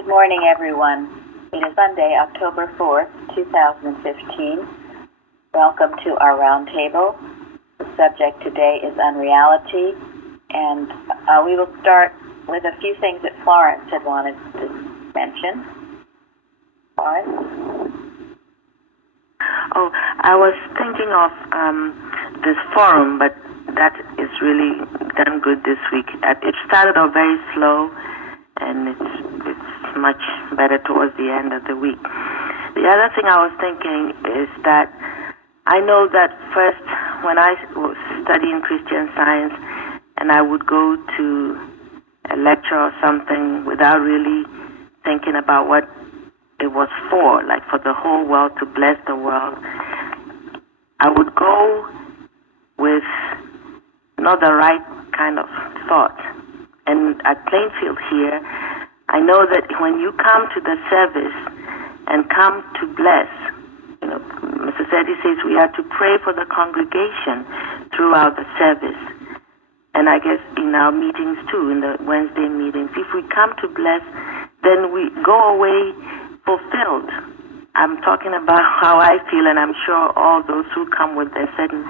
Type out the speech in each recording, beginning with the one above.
Good morning, everyone. It is Sunday, October 4th, 2015. Welcome to our roundtable. The subject today is unreality, and we will start with a few things that Florence had wanted to mention. Florence? Oh, I was thinking of this forum, but that is really done good this week. It started off very slow, and it's much better towards the end of the week. The other thing I was thinking is that I know that first when I was studying Christian Science and I would go to a lecture or something without really thinking about what it was for, like for the whole world, to bless the world, I would go with not the right kind of thought. And at Plainfield here, I know that when you come to the service and come to bless, Mr. Seti says we have to pray for the congregation throughout the service. And I guess in our meetings too, in the Wednesday meetings, if we come to bless, then we go away fulfilled. I'm talking about how I feel, and I'm sure all those who come with a certain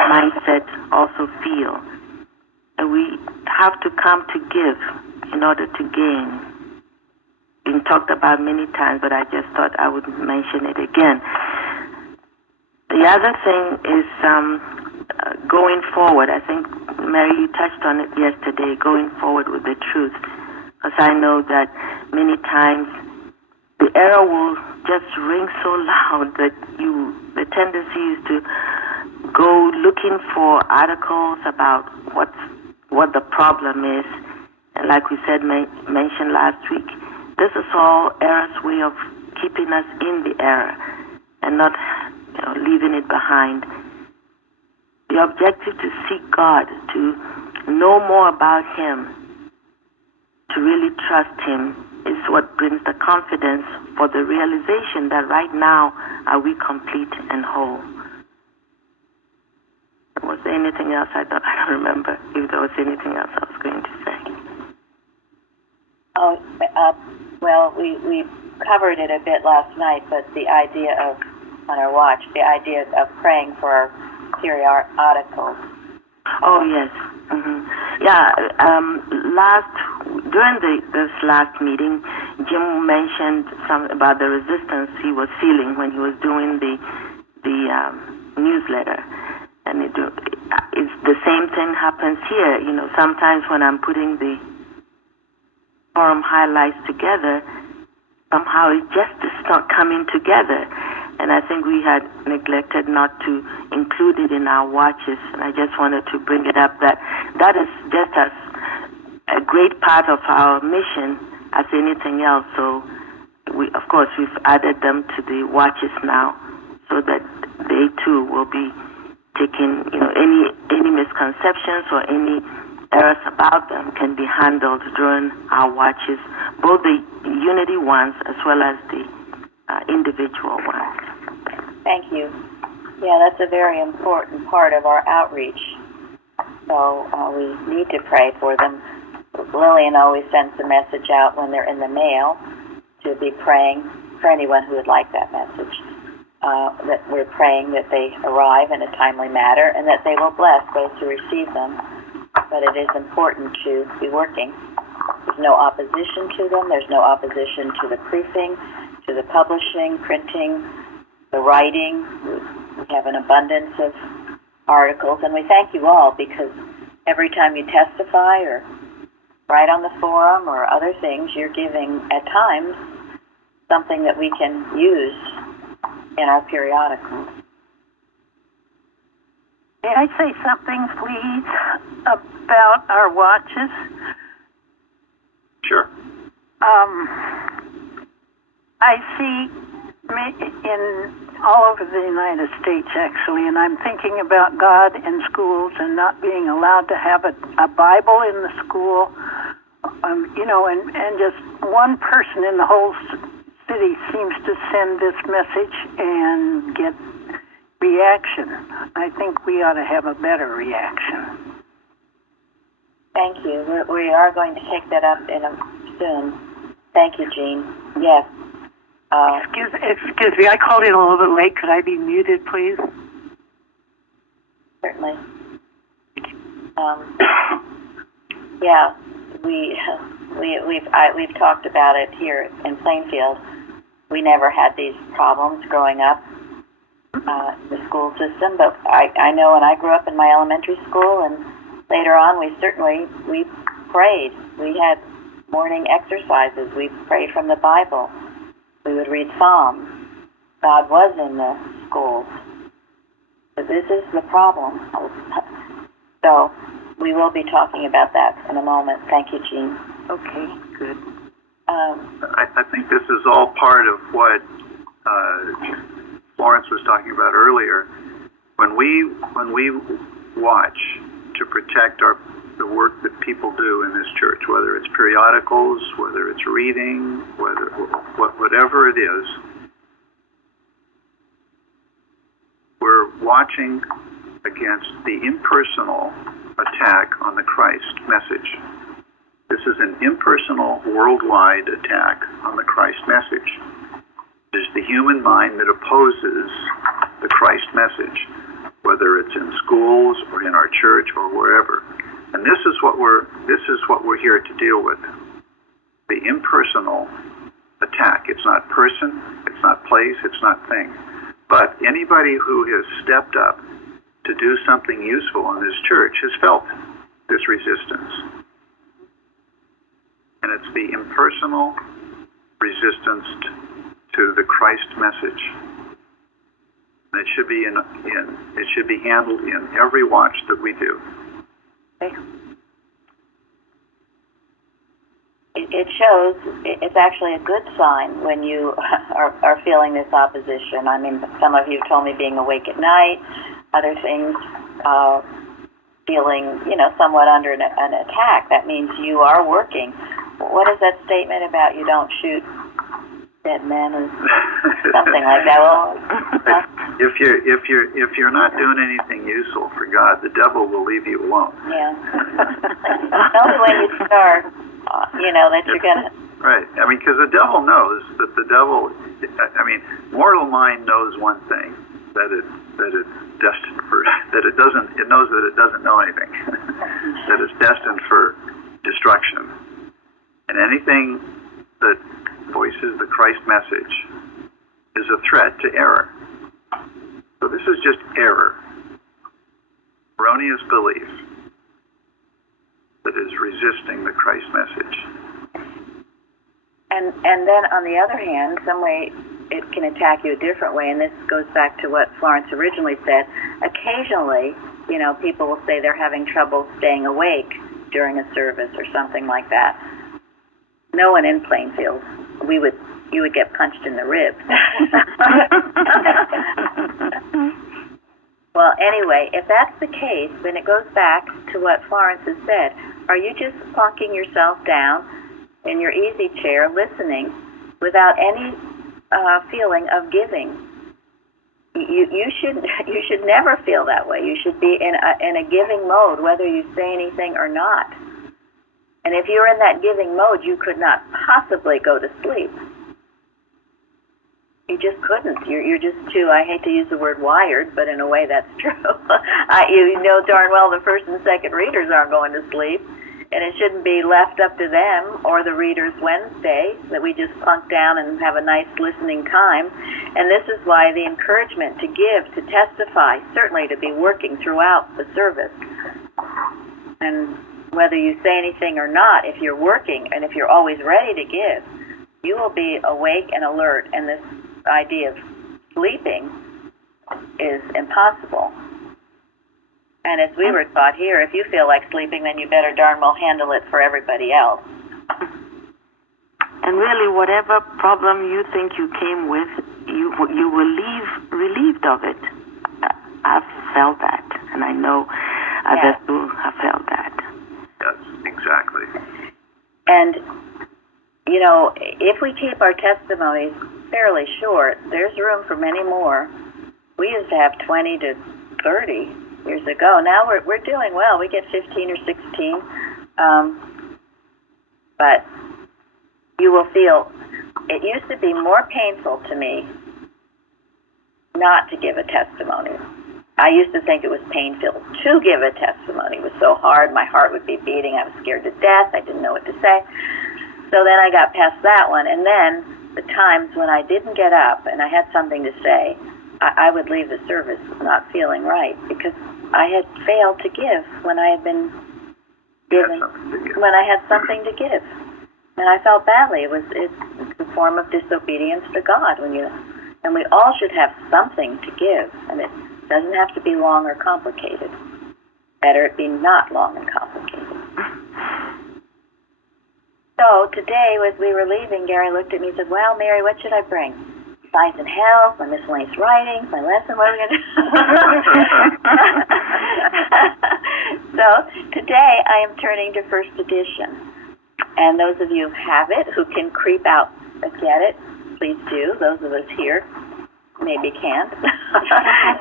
mindset also feel. And we have to come to give in order to gain. Been talked about many times, but I just thought I would mention it again. The other thing is going forward. I think, Mary, you touched on it yesterday, going forward with the truth. Because I know that many times the error will just ring so loud that the tendency is to go looking for articles about what the problem is. And like we said, mentioned last week, this is all error's way of keeping us in the error and not leaving it behind. The objective to seek God, to know more about Him, to really trust Him, is what brings the confidence for the realization that right now are we complete and whole. Was there anything else? I don't remember if there was anything else I was going to say. Oh, well, we covered it a bit last night, but the idea of, on our watch, the idea of praying for our periodicals. Oh, yes. Mm-hmm. Yeah, during this last meeting, Jim mentioned something about the resistance he was feeling when he was doing the newsletter. And it's the same thing happens here. Sometimes when I'm putting the forum highlights together, somehow it just is not coming together. And I think we had neglected not to include it in our watches. And I just wanted to bring it up that is just as a great part of our mission as anything else. So of course, we've added them to the watches now so that they too will be taking, any misconceptions or any errors about them can be handled during our watches, both the unity ones as well as the individual ones. Thank you. Yeah, that's a very important part of our outreach. So we need to pray for them. Lillian always sends a message out when they're in the mail to be praying for anyone who would like that message. That we're praying that they arrive in a timely manner and that they will bless those who receive them. But it is important to be working. There's no opposition to them. There's no opposition to the proofing, to the publishing, printing, the writing. We have an abundance of articles, and we thank you all because every time you testify or write on the forum or other things, you're giving, at times, something that we can use in our periodicals. May I say something, please, about our watches? Sure. I see in all over the United States, actually, and I'm thinking about God in schools and not being allowed to have a Bible in the school, and just one person in the whole city seems to send this message and get reaction. I think we ought to have a better reaction. Thank you. We are going to take that up soon. Thank you, Jean. Yes. Excuse me, I called in a little bit late. Could I be muted, please? Certainly. Yeah, we've talked about it here in Plainfield. We never had these problems growing up in the school system, but I know when I grew up in my elementary school and later on we prayed. We had morning exercises. We prayed from the Bible. We would read Psalms. God was in the schools. But this is the problem. So we will be talking about that in a moment. Thank you, Jean. Okay, good. I think this is all part of what Florence was talking about earlier. When we watch to protect the work that people do in this church, whether it's periodicals, whether it's reading, whatever it is, we're watching against the impersonal attack on the Christ message. This is an impersonal, worldwide attack on the Christ message. It is the human mind that opposes the Christ message, whether it's in schools or in our church or wherever. And this is what we're here to deal with. The impersonal attack. It's not person, it's not place, it's not thing. But anybody who has stepped up to do something useful in this church has felt this resistance. And it's the impersonal resistance to the Christ message. And it should be it should be handled in every watch that we do. Okay. It shows, it's actually a good sign when you are feeling this opposition. I mean, some of you told me being awake at night, other things, feeling, somewhat under an attack. That means you are working. What is that statement about you don't shoot dead men and something like that? Well, if you're not doing anything useful for God, the devil will leave you alone. Yeah. Only when you start, that you're gonna. Right. I mean, because the devil knows that mortal mind knows one thing, that it's destined for, it knows that it doesn't know anything, that it's destined for destruction. And anything that voices the Christ message is a threat to error. So this is just error, erroneous belief that is resisting the Christ message. And then on the other hand, some way it can attack you a different way, and this goes back to what Florence originally said. Occasionally, people will say they're having trouble staying awake during a service or something like that. No one in Plainfield, you would get punched in the ribs. Well, anyway, if that's the case, then it goes back to what Florence has said. Are you just plunking yourself down in your easy chair, listening, without any feeling of giving? You should never feel that way. You should be in a giving mode, whether you say anything or not. And if you're in that giving mode, you could not possibly go to sleep. You just couldn't. You're just too, I hate to use the word wired, but in a way that's true. You know darn well the first and second readers aren't going to sleep, and it shouldn't be left up to them or the readers Wednesday that we just plunk down and have a nice listening time. And this is why the encouragement to give, to testify, certainly to be working throughout the service. And whether you say anything or not, if you're working and if you're always ready to give, you will be awake and alert, and this idea of sleeping is impossible. And as we were taught here, if you feel like sleeping, then you better darn well handle it for everybody else. And really, whatever problem you think you came with, you will leave relieved of it. I've felt that, and I know others who have felt that. Yes, exactly. And, if we keep our testimonies fairly short, there's room for many more. We used to have 20 to 30 years ago. Now we're doing well. We get 15 or 16. But you will feel, it used to be more painful to me not to give a testimony. I used to think it was painful to give a testimony. It was so hard. My heart would be beating. I was scared to death. I didn't know what to say. So then I got past that one. And then the times when I didn't get up and I had something to say, I would leave the service not feeling right because I had failed to give when I had been given, when I had something to give. And I felt badly. It's a form of disobedience to God and we all should have something to give, and it doesn't have to be long or complicated. Better it be not long and complicated. So today, as we were leaving, Gary looked at me and said, well, Mary, what should I bring? Science and health, my miscellaneous writings, my lesson, what are we going to do? So today, I am turning to first edition. And those of you who have it, who can creep out and get it, please do. Those of us here maybe can't.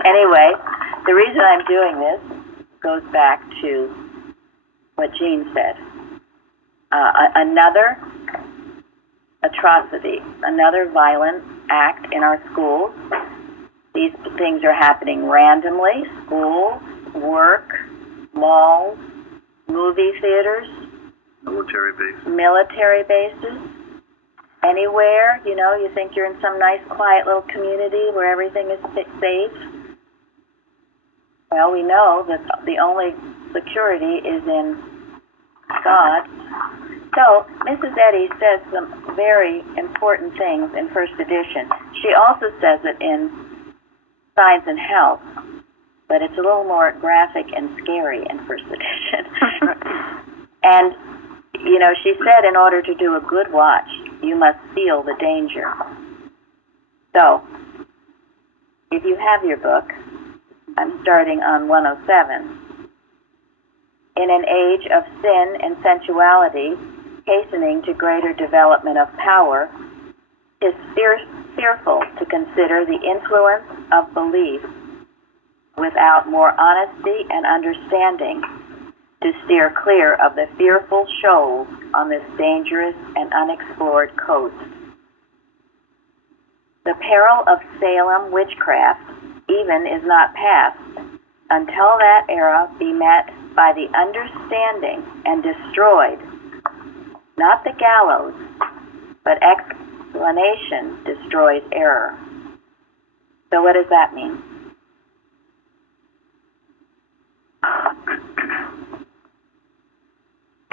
Anyway, the reason I'm doing this goes back to what Jean said. Another atrocity, another violent act in our schools. These things are happening randomly. Schools, work, malls, movie theaters, military bases, anywhere, you think you're in some nice, quiet little community where everything is safe. Well, we know that the only security is in God. So, Mrs. Eddy says some very important things in first edition. She also says it in Science and Health, but it's a little more graphic and scary in first edition. And she said in order to do a good watch, you must feel the danger. So, if you have your book, I'm starting on 107. In an age of sin and sensuality, hastening to greater development of power, it is fearful to consider the influence of belief without more honesty and understanding, to steer clear of the fearful shoals on this dangerous and unexplored coast. The peril of Salem witchcraft even is not past until that era be met by the understanding and destroyed. Not the gallows, but explanation destroys error. So what does that mean?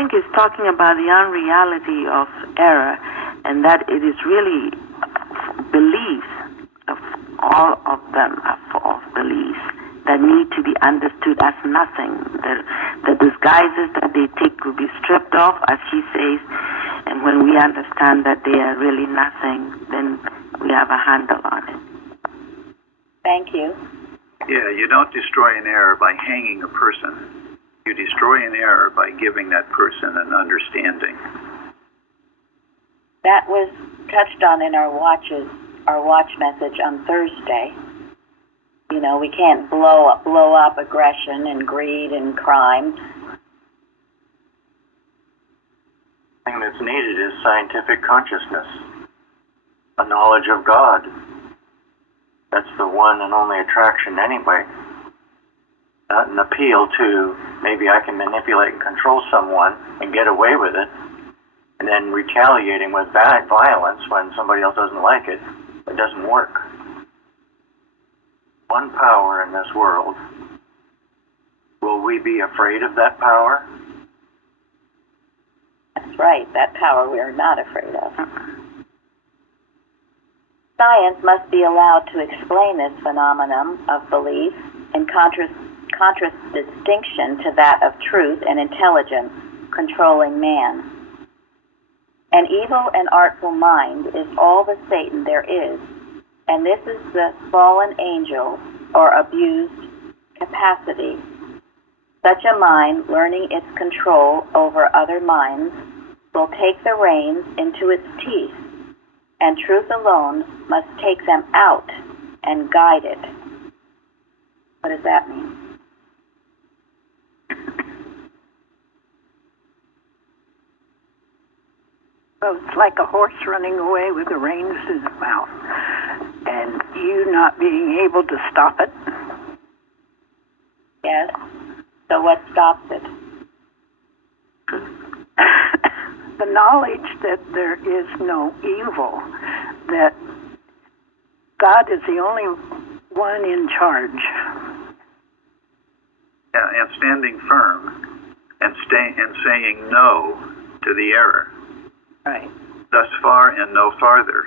I think it's talking about the unreality of error, and that it is really beliefs, of all of them are false beliefs that need to be understood as nothing. The disguises that they take will be stripped off, as she says, and when we understand that they are really nothing, then we have a handle on it. Thank you. Yeah, you don't destroy an error by hanging a person. You destroy an error by giving that person an understanding. That was touched on in our watch message on Thursday. We can't blow up aggression and greed and crime. The thing that's needed is scientific consciousness, a knowledge of God. That's the one and only attraction anyway. Not an appeal to maybe I can manipulate and control someone and get away with it, and then retaliating with bad violence when somebody else doesn't like it. It doesn't work. One power in this world. Will we be afraid of that power? That's right. That power we are not afraid of. Science must be allowed to explain this phenomenon of belief in contradistinction to that of truth and intelligence controlling man. An evil and artful mind is all the Satan there is, and this is the fallen angel or abused capacity. Such a mind, learning its control over other minds, will take the reins into its teeth, and truth alone must take them out and guide it. What does that mean? So it's like a horse running away with the reins in his mouth, and you not being able to stop it. Yes. So what stops it? The knowledge that there is no evil, that God is the only one in charge. And standing firm and saying no to the error. Right. Thus far and no farther.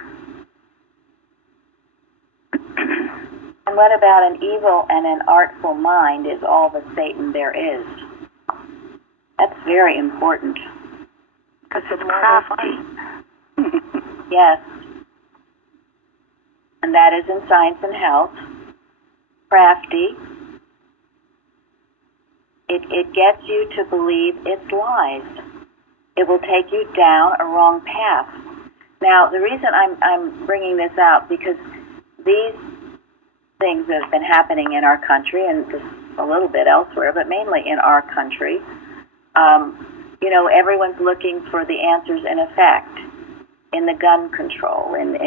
And what about an evil and an artful mind is all that Satan there is? That's very important. Because it's crafty. Yes. And that is in science and health. Crafty. It gets you to believe it's lies. It will take you down a wrong path. Now, the reason I'm bringing this out, because these things that have been happening in our country, and just a little bit elsewhere, but mainly in our country, everyone's looking for the answers in effect, in the gun control, in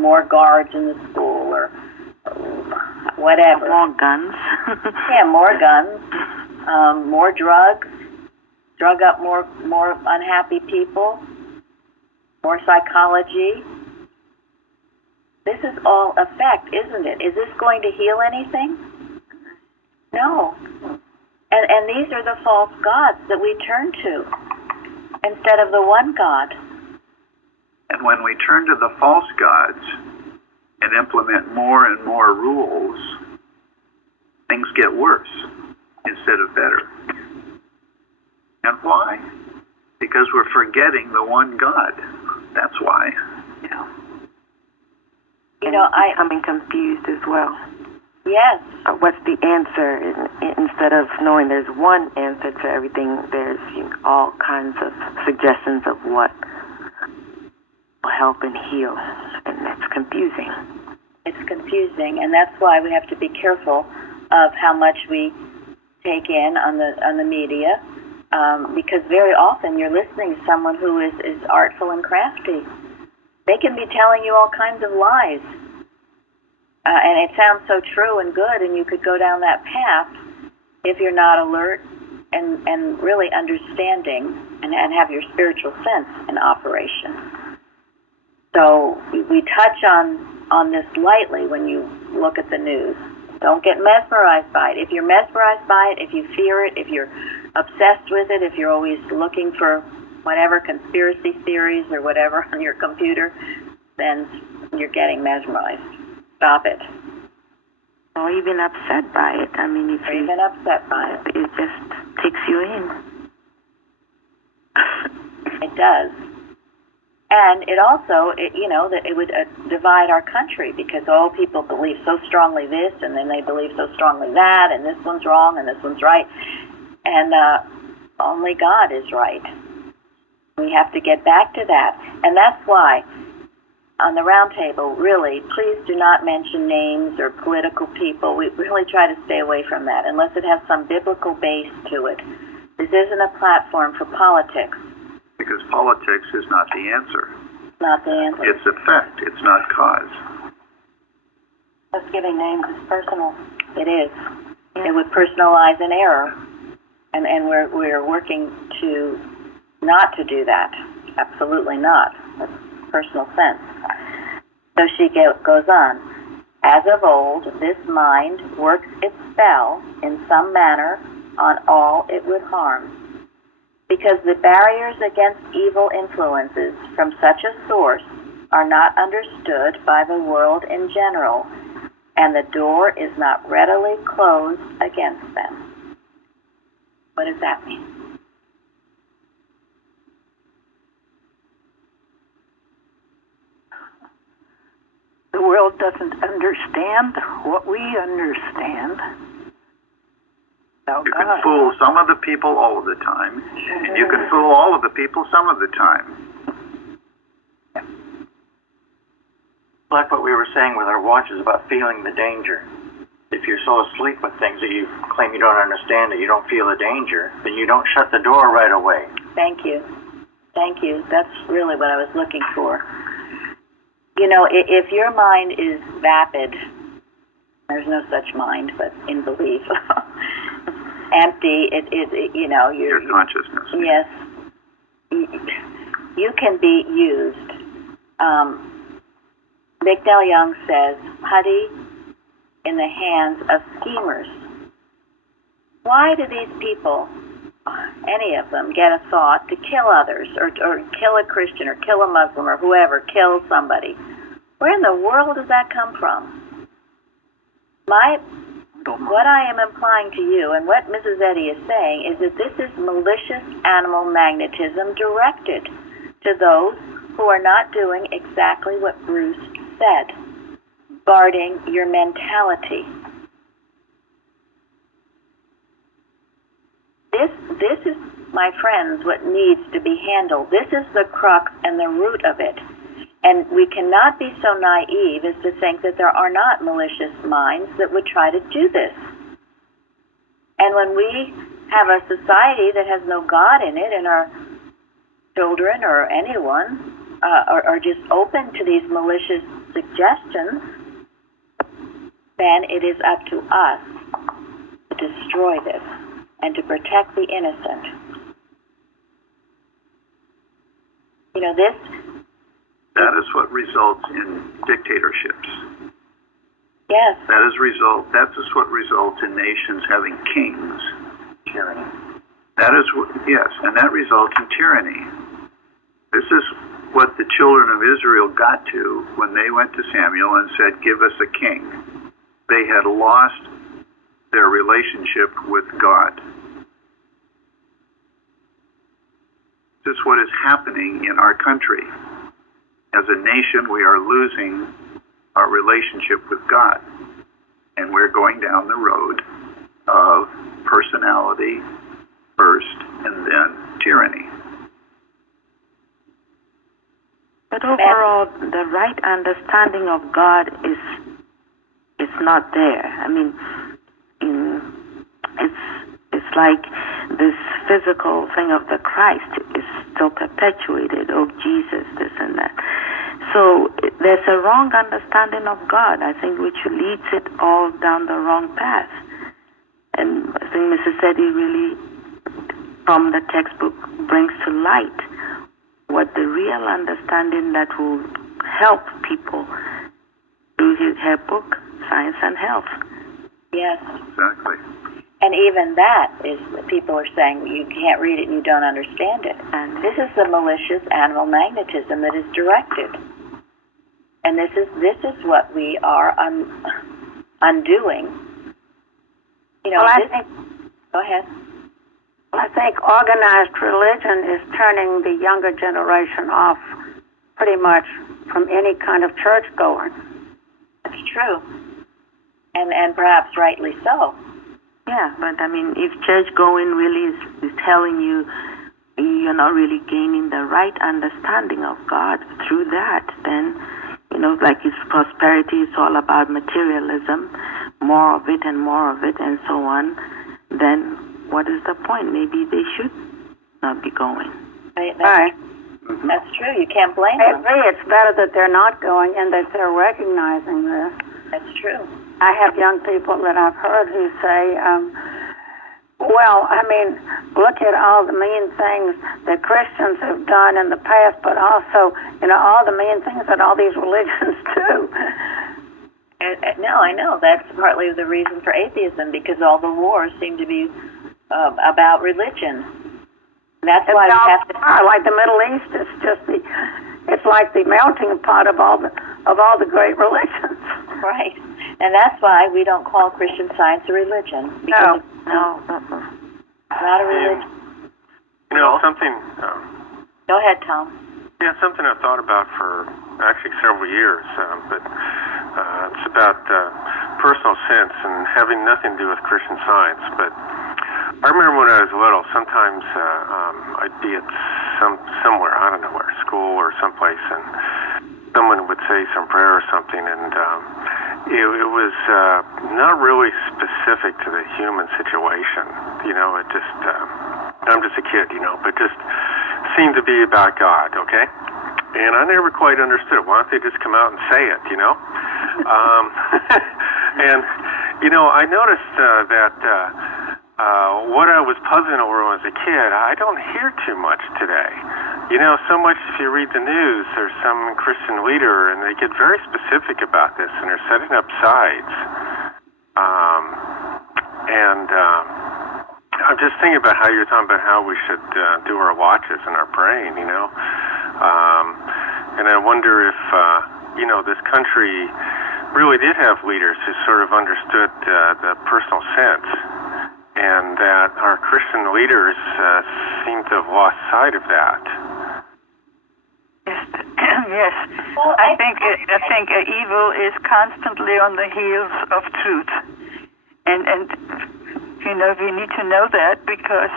more guards in the school, or whatever. More guns. Yeah, more guns, more drugs, drug up more unhappy people, more psychology. This is all effect, isn't it? Is this going to heal anything? No. And these are the false gods that we turn to instead of the one God. And when we turn to the false gods and implement more and more rules, things get worse instead of better. And why? Because we're forgetting the one God. That's why. Yeah. Becoming confused as well. Yes. What's the answer? Instead of knowing there's one answer to everything, there's all kinds of suggestions of what will help and heal, and that's confusing. It's confusing, and that's why we have to be careful of how much we take in on the media, because very often you're listening to someone who is artful and crafty. They can be telling you all kinds of lies. And it sounds so true and good, and you could go down that path if you're not alert and really understanding and have your spiritual sense in operation. So we touch on this lightly when you look at the news. Don't get mesmerized by it. If you're mesmerized by it, if you fear it, if you're obsessed with it, if you're always looking for whatever conspiracy theories or whatever on your computer, then you're getting mesmerized. Stop it. Or even upset by it. I mean, Or even upset by it. It just takes you in. It does. And it also, that it would divide our country because people believe so strongly this, and then they believe so strongly that, and this one's wrong, and this one's right. And only God is right. We have to get back to that. And that's why, on the Roundtable, really, please do not mention names or political people. We really try to stay away from that unless it has some biblical base to it. This isn't a platform for politics. Because politics is not the answer. Not the answer. It's effect. It's not cause. Just giving names is personal. It is. Yeah. It would personalize an error. And we're working to not to do that. Absolutely not. That's personal sense. So she goes on. As of old, this mind works its spell in some manner on all it would harm. Because the barriers against evil influences from such a source are not understood by the world in general, and the door is not readily closed against them. What does that mean? The world doesn't understand what we understand. You can fool some of the people all of the time, and you can fool all of the people some of the time. Like what we were saying with our watches about feeling the danger. If you're so asleep with things that you claim you don't understand, that you don't feel the danger, then you don't shut the door right away. Thank you. Thank you. That's really what I was looking for. You know, if your mind is vapid, there's no such mind, but in belief, empty, you know, your consciousness. Yes, you can be used. Bicknell Young says, putty in the hands of schemers. Why do these people, any of them, get a thought to kill others or kill a Christian or kill a Muslim or whoever, kill somebody? Where in the world does that come from? What I am implying to you and what Mrs. Eddy is saying is that this is malicious animal magnetism directed to those who are not doing exactly what Bruce said, guarding your mentality. This is, my friends, what needs to be handled. This is the crux and the root of it. And we cannot be so naive as to think that there are not malicious minds that would try to do this. And when we have a society that has no God in it, and our children or anyone are just open to these malicious suggestions, then it is up to us to destroy this and to protect the innocent. You know, that is what results in dictatorships. Yes. That's what results in nations having kings. Tyranny. Yes, and that results in tyranny. This is what the children of Israel got to when they went to Samuel and said, "Give us a king." They had lost their relationship with God. This is what is happening in our country. As a nation, we are losing our relationship with God. And we're going down the road of personality first and then tyranny. But overall, the right understanding of God is not there. I mean, it's like this physical thing of the Christ is still perpetuated. Oh, Jesus, this and that. So there's a wrong understanding of God, I think, which leads it all down the wrong path. And I think Mrs. Eddy really, from the textbook, brings to light what the real understanding that will help people through her book, Science and Health. Yes. Exactly. And even that is, people are saying, you can't read it and you don't understand it. And this is the malicious animal magnetism that is directed. And this is what we are undoing. You know, go ahead. I think organized religion is turning the younger generation off pretty much from any kind of church going. That's true. And perhaps rightly so. Yeah, but I mean, if church going really is telling you you're not really gaining the right understanding of God through that, then, you know, like it's prosperity, it's all about materialism, more of it and more of it and so on, then what is the point? Maybe they should not be going. Right. That's true. You can't blame I them. agree. It's better that they're not going and that they're recognizing this. That's true. I have young people that I've heard who say, well, I mean, look at all the mean things that Christians have done in the past, but also, you know, all the mean things that all these religions do. No, I know. That's partly the reason for atheism, because all the wars seem to be about religion. That's why we have to. Like the Middle East, it's like the melting pot of all the great religions. Right, and that's why we don't call Christian Science a religion. No. Not a religion. You know, something. Go ahead, Tom. Yeah, something I've thought about for actually several years, but it's about personal sense and having nothing to do with Christian Science. But I remember when I was little, sometimes I'd be at somewhere, I don't know where, school or someplace, and someone would say some prayer or something, and it was not really specific to the human situation. You know, it just, I'm just a kid, you know, but just seemed to be about God, okay? And I never quite understood. Why don't they just come out and say it, you know? And, you know, I noticed that what I was puzzling over when I was a kid, I don't hear too much today. You know, so much if you read the news, there's some Christian leader, and they get very specific about this, and they're setting up sides. I'm just thinking about how you're talking about how we should do our watches and our praying, you know. And I wonder if, you know, this country really did have leaders who sort of understood the personal sense, and that our Christian leaders seem to have lost sight of that. Yes, yes. Well, I think evil is constantly on the heels of truth, and you know, we need to know that, because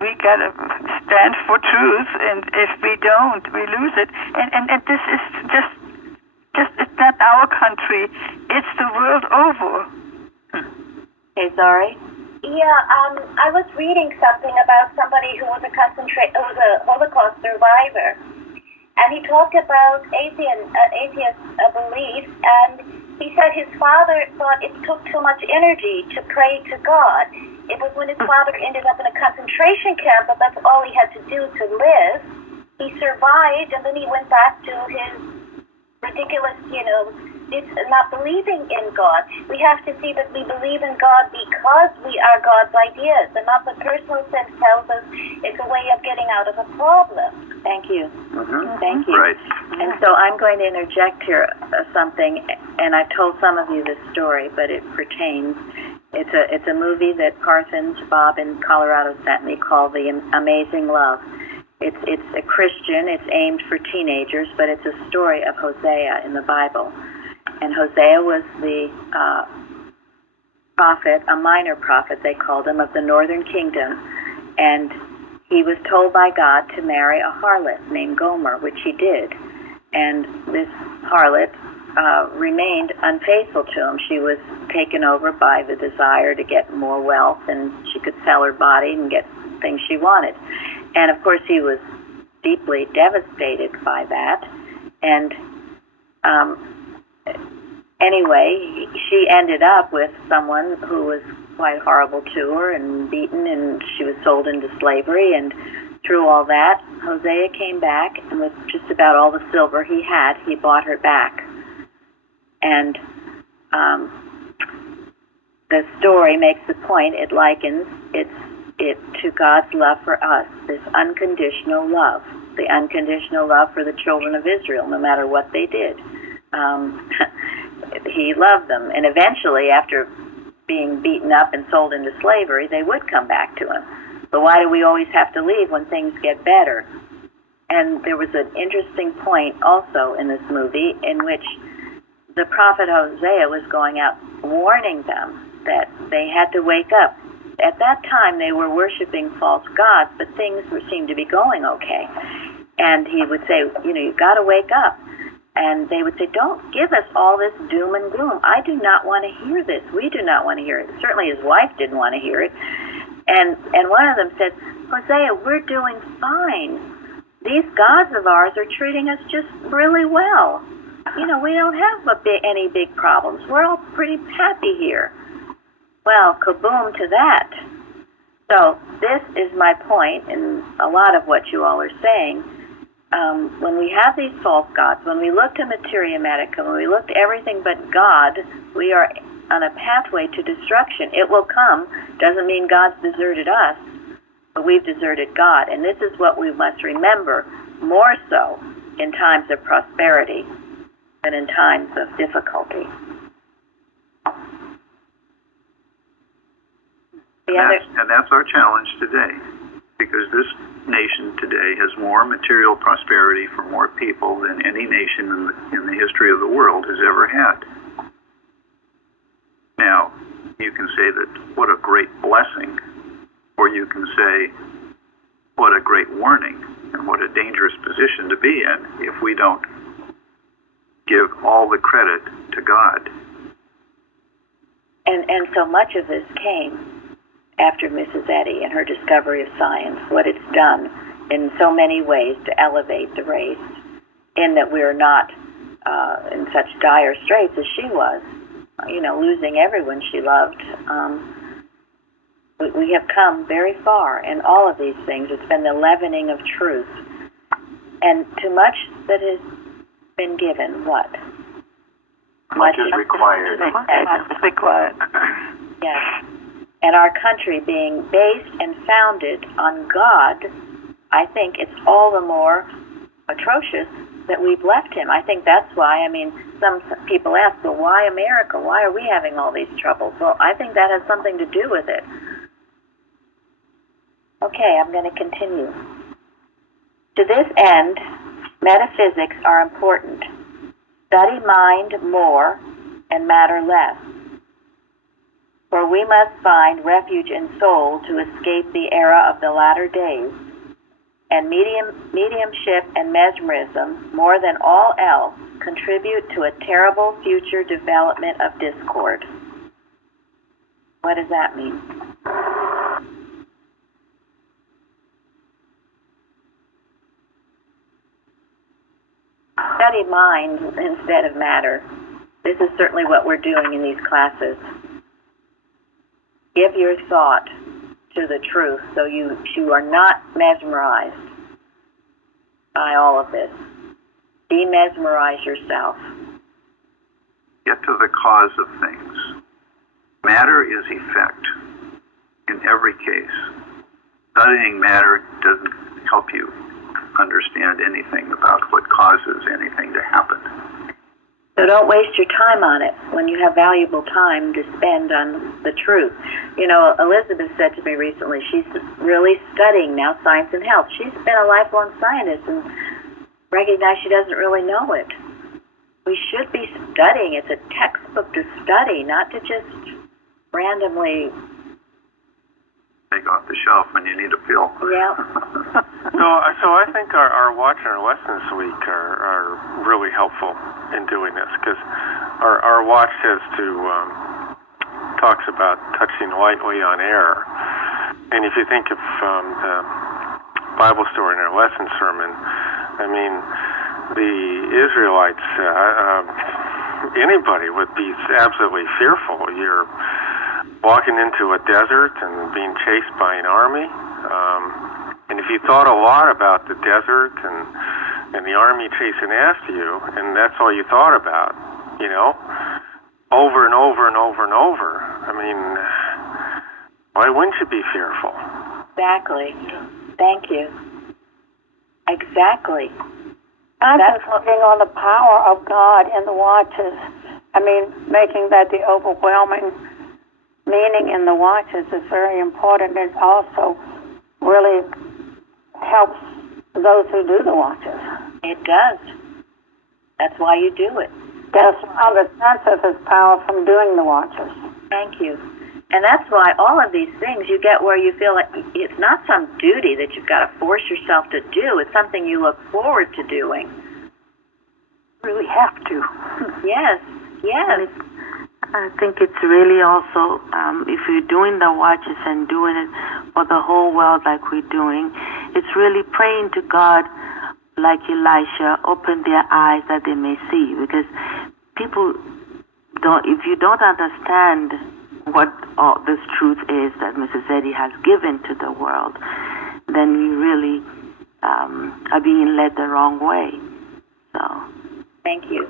we gotta stand for truth, and if we don't, we lose it. And this is just it's not our country; it's the world over. Hey, sorry. Yeah, I was reading something about somebody who was a Holocaust survivor, and he talked about atheist beliefs, and he said his father thought it took too much energy to pray to God. It was when his father ended up in a concentration camp, but that's all he had to do to live. He survived, and then he went back to his ridiculous, you know, not believing in God. We have to see that we believe in God because we are God's ideas, and not the personal sense tells us it's a way of getting out of a problem. Thank you. Mm-hmm. Thank you. Right. And so I'm going to interject here something, and I've told some of you this story, but it pertains. It's a movie that Parsons, Bob in Colorado sent me, called The Amazing Love. It's a Christian. It's aimed for teenagers, but it's a story of Hosea in the Bible. And Hosea was the prophet, a minor prophet, they called him, of the northern kingdom. And he was told by God to marry a harlot named Gomer, which he did. And this harlot remained unfaithful to him. She was taken over by the desire to get more wealth, and she could sell her body and get things she wanted. And of course he was deeply devastated by that. And anyway, she ended up with someone who was quite horrible to her and beaten, and she was sold into slavery. And through all that, Hosea came back, and with just about all the silver he had, he bought her back. And the story makes the point. It likens it to God's love for us, this unconditional love, the unconditional love for the children of Israel, no matter what they did. He loved them, and eventually, after being beaten up and sold into slavery, they would come back to him. But why do we always have to leave when things get better? And there was an interesting point also in this movie in which the prophet Hosea was going out warning them that they had to wake up. At that time, they were worshiping false gods, but things seemed to be going okay. And he would say, you know, you've got to wake up. And they would say, don't give us all this doom and gloom. I do not want to hear this. We do not want to hear it. Certainly his wife didn't want to hear it. And one of them said, Hosea, we're doing fine. These gods of ours are treating us just really well. You know, we don't have any big problems. We're all pretty happy here. Well, kaboom to that. So this is my point in a lot of what you all are saying. When we have these false gods, when we look to materia medica, when we look to everything but God, we are on a pathway to destruction. It will come. Doesn't mean God's deserted us, but we've deserted God. And this is what we must remember more so in times of prosperity than in times of difficulty. And that's our challenge today, because this nation today has more material prosperity for more people than any nation in the history of the world has ever had. Now, you can say that what a great blessing, or you can say what a great warning and what a dangerous position to be in if we don't give all the credit to God. And so much of this came after Mrs. Eddy and her discovery of science. What it's done in so many ways to elevate the race, in that we're not in such dire straits as she was, losing everyone she loved. We have come very far in all of these things. It's been the leavening of truth. And too much that has been given, what? Much is required. Required. Yes. And our country being based and founded on God, I think it's all the more atrocious that we've left him. I think that's why, some people ask, well, why America? Why are we having all these troubles? Well, I think that has something to do with it. Okay, I'm going to continue. To this end, metaphysics are important. Study mind more and matter less. For we must find refuge in soul to escape the era of the latter days, and mediumship and mesmerism, more than all else, contribute to a terrible future development of discord. What does that mean? Study mind instead of matter. This is certainly what we're doing in these classes. Give your thought to the truth so you are not mesmerized by all of this. Demesmerize yourself. Get to the cause of things. Matter is effect in every case. Studying matter doesn't help you understand anything about what causes anything to happen. So don't waste your time on it when you have valuable time to spend on the truth. Elizabeth said to me recently, she's really studying now science and health. She's been a lifelong scientist and recognized she doesn't really know it. We should be studying. It's a textbook to study, not to just randomly take off the shelf when you need a pill. Yeah. So I think our watch and our lessons this week are really helpful in doing this, because our watch says talks about touching lightly on air. And if you think of the Bible story in our lesson sermon, the Israelites, anybody would be absolutely fearful. You're walking into a desert and being chased by an army. And if you thought a lot about the desert and the army chasing after you, and that's all you thought about, over and over and over and over, why wouldn't you be fearful? Exactly. Thank you. Exactly. Concentrating on the power of God in the watches. Making that the overwhelming meaning in the watches is very important. It also really helps those who do the watches. It does. That's why you do it. That's how the sense of his power from doing the watches. Thank you. And that's why all of these things you get where you feel like it's not some duty that you've got to force yourself to do. It's something you look forward to doing. Really have to. Yes. Yes. I think it's really also, if you're doing the watches and doing it for the whole world like we're doing, it's really praying to God like Elisha, open their eyes that they may see. Because people if you don't understand what all this truth is that Mrs. Eddy has given to the world, then you really are being led the wrong way. So. Thank you.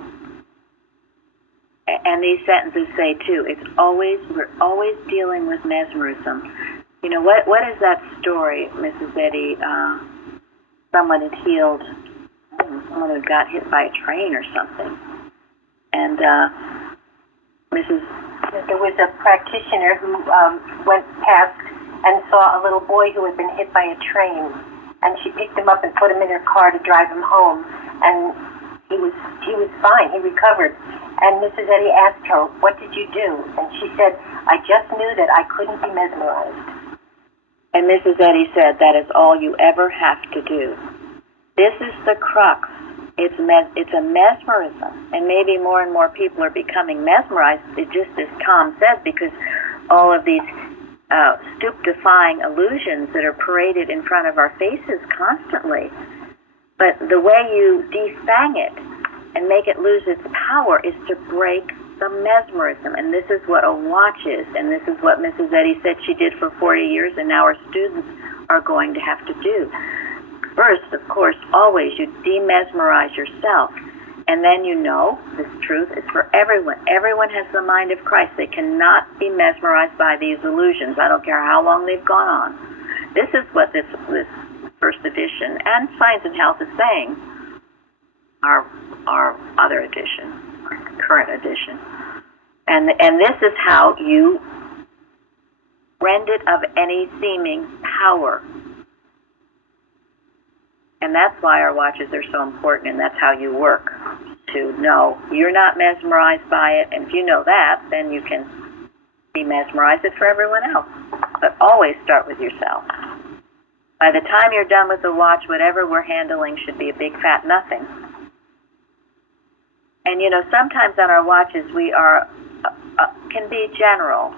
And these sentences say too, we're always dealing with mesmerism. What is that story, Mrs. Eddy? Someone had healed, someone who got hit by a train or something. And there was a practitioner who went past and saw a little boy who had been hit by a train, and she picked him up and put him in her car to drive him home, and he was fine. He recovered. And Mrs. Eddy asked her, "What did you do?" And she said, "I just knew that I couldn't be mesmerized." And Mrs. Eddy said, that is all you ever have to do. This is the crux. It's a mesmerism. And maybe more and more people are becoming mesmerized, just as Tom said, because all of these stupefying illusions that are paraded in front of our faces constantly. But the way you defang it and make it lose its power is to break the mesmerism. And this is what a watch is. And this is what Mrs. Eddy said she did for 40 years, and now our students are going to have to do. First, of course, always you demesmerize yourself. And then you know this truth is for everyone. Everyone has the mind of Christ. They cannot be mesmerized by these illusions. I don't care how long they've gone on. This is what this first edition and Science and Health is saying. Our other edition, current edition. And this is how you rend it of any seeming power. And that's why our watches are so important, and that's how you work, to know you're not mesmerized by it. And if you know that, then you can demesmerize it for everyone else. But always start with yourself. By the time you're done with the watch, whatever we're handling should be a big fat nothing. And, sometimes on our watches we are can be general.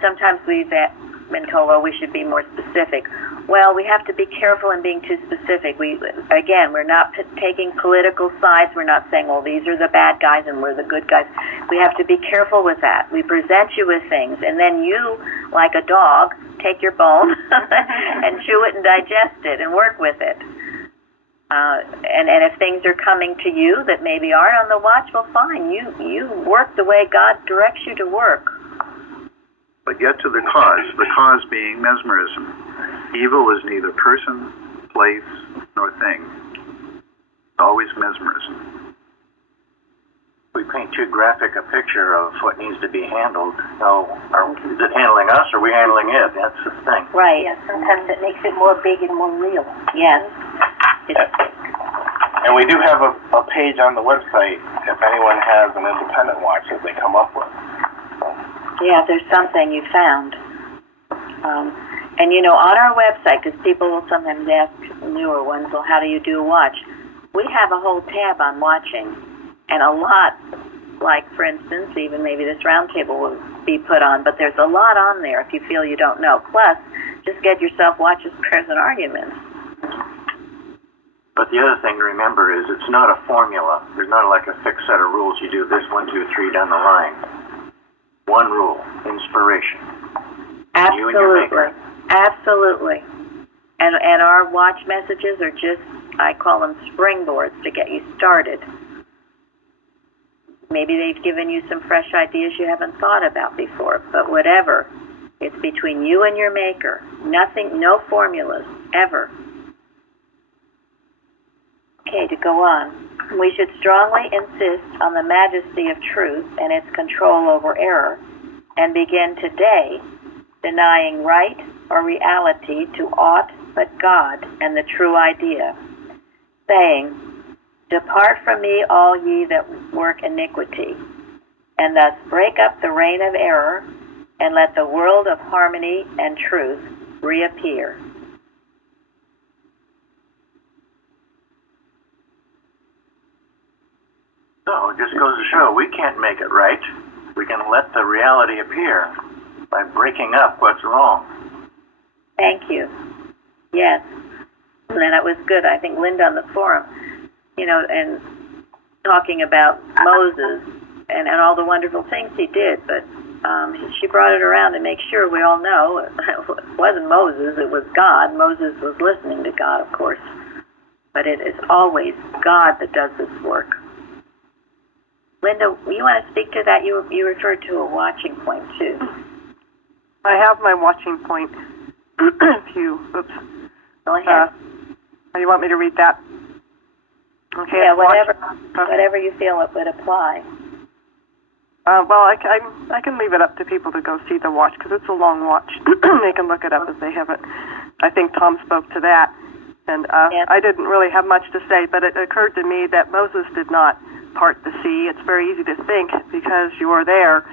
Sometimes we've been told, we should be more specific. Well, we have to be careful in being too specific. We're not taking political sides. We're not saying, these are the bad guys and we're the good guys. We have to be careful with that. We present you with things, and then you, like a dog, take your bone and chew it and digest it and work with it. And if things are coming to you that maybe aren't on the watch, well, fine. You work the way God directs you to work. But get to the cause being mesmerism. Evil is neither person, place, nor thing. It's always mesmerism. We paint too graphic a picture of what needs to be handled. So, is it handling us, or are we handling it? That's the thing. Right. Yeah, sometimes it makes it more big and more real. Yes. And we do have a page on the website if anyone has an independent watch that they come up with. Yeah, if there's something you found. And on our website, because people will sometimes ask newer ones, well, how do you do a watch? We have a whole tab on watching, and a lot, like, for instance, even maybe this roundtable will be put on, but there's a lot on there if you feel you don't know. Plus, just get yourself watches, prayers, and arguments. But the other thing to remember is it's not a formula. There's not like a fixed set of rules. You do this 1, 2, 3 down the line. One rule: inspiration. Absolutely. You and your maker. Absolutely. And our watch messages are just, I call them springboards to get you started. Maybe they've given you some fresh ideas you haven't thought about before, but whatever. It's between you and your maker. Nothing, no formulas, ever. Okay, to go on. We should strongly insist on the majesty of truth and its control over error, and begin today denying right or reality to aught but God and the true idea, saying, "Depart from me, all ye that work iniquity," and thus break up the reign of error, and let the world of harmony and truth reappear. So it just goes to show we can't make it right. We can let the reality appear by breaking up what's wrong. Thank you. Yes. And that was good. I think Linda on the forum, and talking about Moses and all the wonderful things he did, but she brought it around to make sure we all know it wasn't Moses, it was God. Moses was listening to God, of course. But it is always God that does this work. Linda, you want to speak to that? You referred to a watching point, too. I have my watching point. Go ahead. You want me to read that? Okay. Yeah, whatever you feel it would apply. Well, I can leave it up to people to go see the watch, because it's a long watch. They can look it up if they haven't. I think Tom spoke to that. And Yes. I didn't really have much to say, but it occurred to me that Moses did not part the sea. It's very easy to think, because you are there,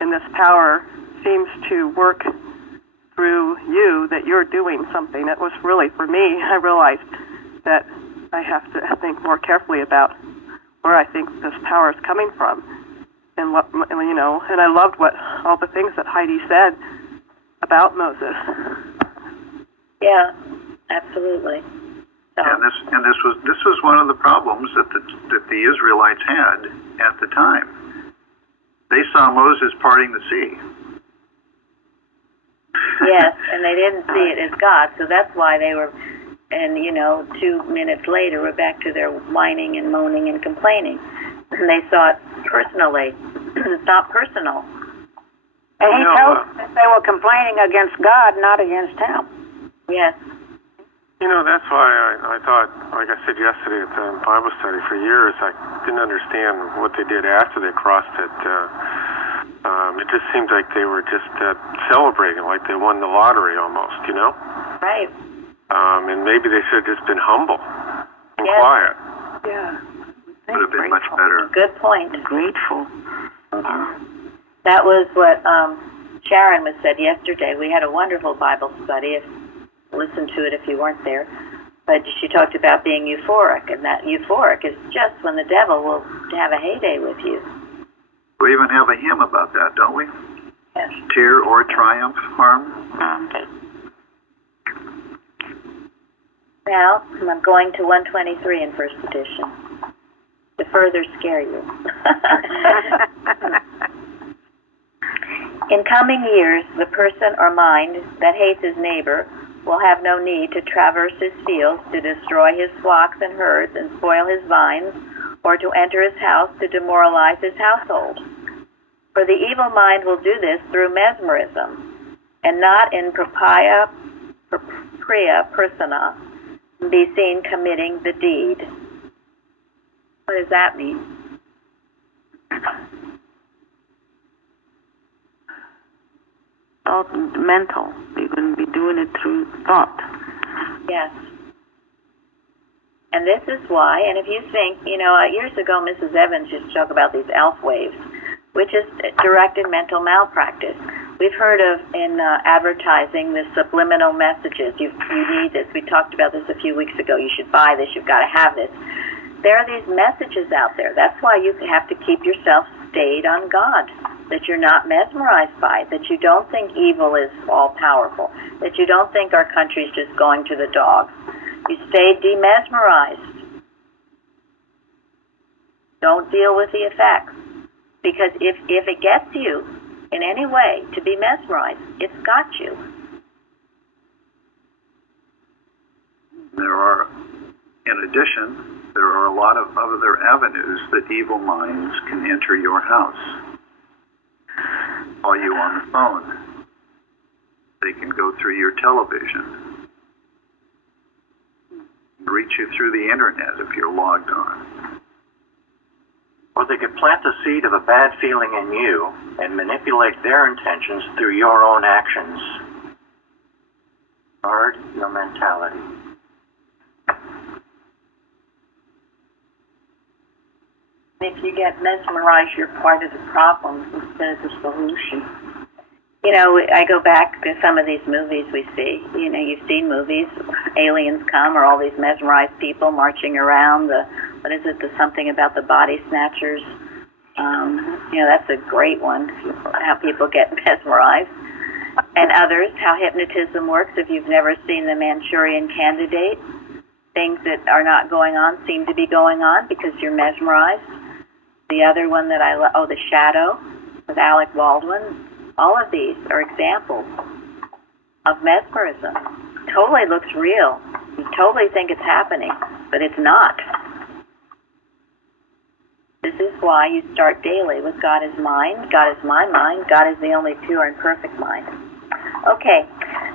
and this power seems to work through you, that you're doing something. It was really, for me, I realized that I have to think more carefully about where I think this power is coming from. And I loved all the things that Heidi said about Moses. Yeah, absolutely. So, And this was one of the problems that the Israelites had at the time. They saw Moses parting the sea. yes, and they didn't see it as God, so that's why they were, and 2 minutes later we're back to their whining and moaning and complaining. And they saw it personally. It's not personal. And he told them that they were complaining against God, not against him. Yes. That's why I thought, like I said yesterday at the Bible study, for years I didn't understand what they did after they crossed it. It just seemed like they were just celebrating, like they won the lottery almost, Right. And maybe they should have just been humble and quiet. Yeah. Would have been much better. Good point. Grateful. That was what Sharon was said yesterday. We had a wonderful Bible study. Listen to it if you weren't there. But she talked about being euphoric, and that euphoric is just when the devil will have a heyday with you. We even have a hymn about that, don't we? Yes. Tear or triumph, harm. Okay. Now, I'm going to 123 in first edition to further scare you. In coming years, the person or mind that hates his neighbor will have no need to traverse his fields to destroy his flocks and herds and spoil his vines, or to enter his house to demoralize his household. For the evil mind will do this through mesmerism, and not in propria persona be seen committing the deed. What does that mean? Mental. You're going to be doing it through thought. Yes. And this is why, and if you think, years ago Mrs. Evans used to talk about these elf waves, which is directed mental malpractice. We've heard of in advertising the subliminal messages. You need this. We talked about this a few weeks ago. You should buy this. You've got to have this. There are these messages out there. That's why you have to keep yourself stayed on God, that you're not mesmerized by it, that you don't think evil is all-powerful, that you don't think our country's just going to the dogs. You stay demesmerized. Don't deal with the effects. Because if it gets you in any way to be mesmerized, it's got you. In addition, there are a lot of other avenues that evil minds can enter your house. While you on the phone, they can go through your television, reach you through the internet if you're logged on. Or they could plant the seed of a bad feeling in you and manipulate their intentions through your own actions. Guard your mentality. If you get mesmerized, you're part of the problem instead of the solution. I go back to some of these movies we see. You've seen movies, aliens come, or all these mesmerized people marching around. The something about the body snatchers. That's a great one, how people get mesmerized. And others, how hypnotism works. If you've never seen The Manchurian Candidate, things that are not going on seem to be going on because you're mesmerized. The other one that I love, The Shadow, with Alec Baldwin. All of these are examples of mesmerism. Totally looks real. You totally think it's happening, but it's not. This is why you start daily with God is mind, God is my mind, God is the only pure and perfect mind. Okay,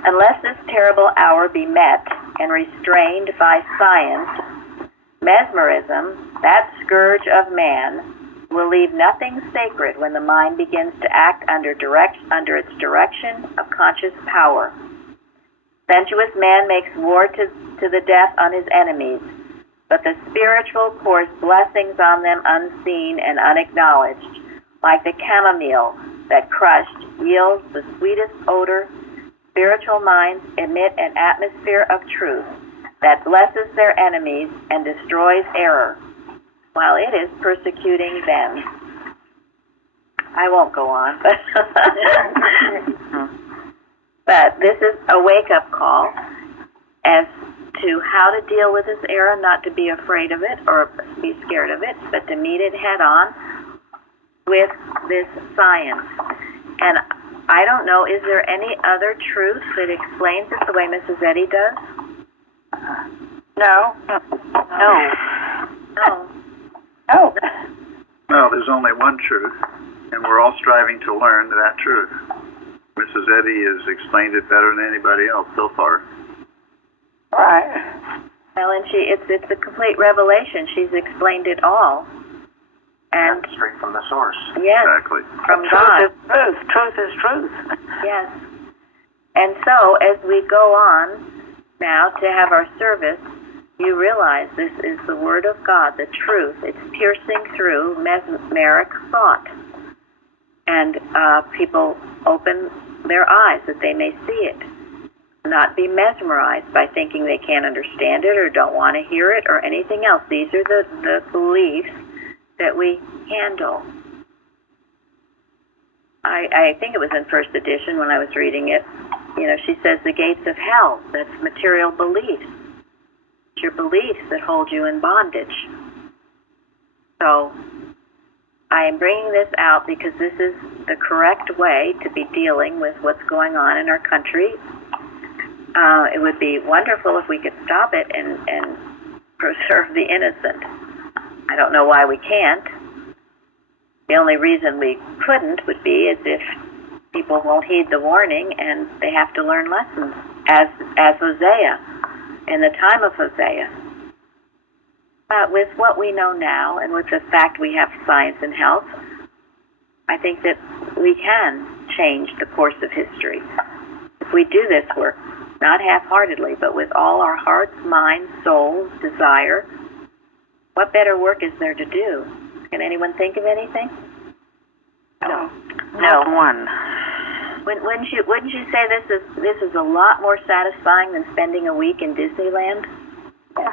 unless this terrible hour be met and restrained by science, mesmerism, that scourge of man, will leave nothing sacred when the mind begins to act under its direction of conscious power. Sensuous man makes war to the death on his enemies, but the spiritual pours blessings on them unseen and unacknowledged, like the chamomile that crushed yields the sweetest odor. Spiritual minds emit an atmosphere of truth that blesses their enemies and destroys error, while it is persecuting them. I won't go on, but But this is a wake-up call as to how to deal with this era, not to be afraid of it or be scared of it, but to meet it head-on with this science. And I don't know, is there any other truth that explains it the way Mrs. Eddy does? No. Well, there's only one truth, and we're all striving to learn that truth. Mrs. Eddy has explained it better than anybody else so far. Right. Well, and it's a complete revelation. She's explained it all. And straight from the source. Yes, Exactly. from God. Truth is truth. Yes. And so, as we go on now to have our service, you realize this is the Word of God, the truth. It's piercing through mesmeric thought. And people open their eyes that they may see it. Not be mesmerized by thinking they can't understand it or don't want to hear it or anything else. These are the beliefs that we handle. I think it was in first edition when I was reading it. You know, she says the gates of hell, that's material beliefs. It's your beliefs that hold you in bondage. So I am bringing this out because this is the correct way to be dealing with what's going on in our country. It would be wonderful if we could stop it and preserve the innocent. I don't know why we can't. The only reason we couldn't would be as if people won't heed the warning and they have to learn lessons, as Hosea, in the time of Hosea. But with what we know now and with the fact we have science and health, I think that we can change the course of history. If we do this work, not half-heartedly, but with all our hearts, minds, souls, desire, what better work is there to do? Can anyone think of anything? No. Not one. Wouldn't you say this is a lot more satisfying than spending a week in Disneyland? Not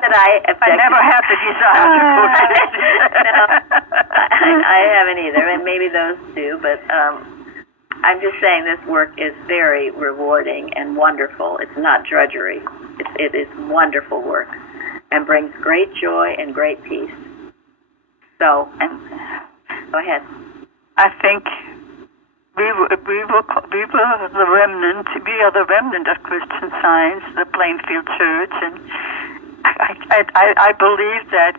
that I never had the desire to go to No, I haven't either, and maybe those do, but I'm just saying this work is very rewarding and wonderful. It's not drudgery. It is wonderful work and brings great joy and great peace. So, go ahead. I think we were the remnant. We are the remnant of Christian Science, the Plainfield Church, and I believe that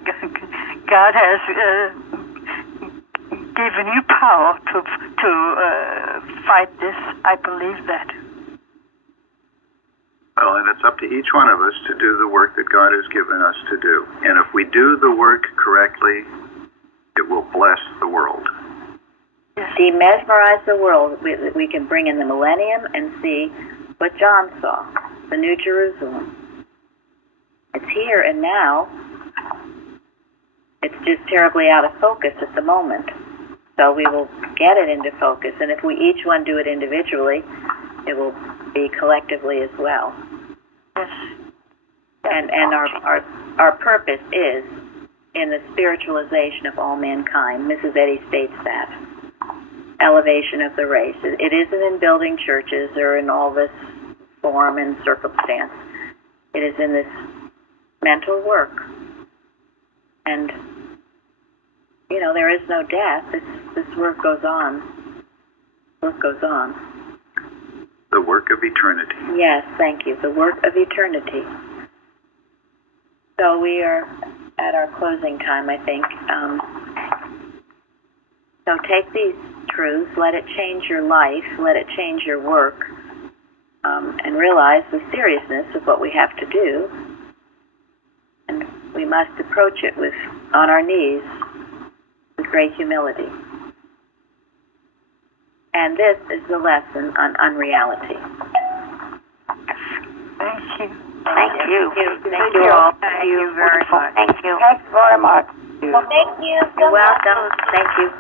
God has given you power to fight this. I believe that. Well, and it's up to each one of us to do the work that God has given us to do. And if we do the work correctly, it will bless the world. Demesmerize the world. We can bring in the millennium and see what John saw, the New Jerusalem. It's here and now. It's just terribly out of focus at the moment. So we will get it into focus. And if we each one do it individually, it will be collectively as well. Yes. And our purpose is in the spiritualization of all mankind. Mrs. Eddy states that. Elevation of the race. It isn't in building churches or in all this form and circumstance. It is in this mental work. And, you know, there is no death. This work goes on. Work goes on. The work of eternity. Yes, thank you. The work of eternity. So we are at our closing time, I think. So take these truths, let it change your life, let it change your work, and realize the seriousness of what we have to do. And we must approach it on our knees with great humility. And this is the lesson on unreality. Thank you. Thank you. Thank you all. Thank you very much. Thank you. Thanks very much. Well, thank you so You're much. welcome. Thank you.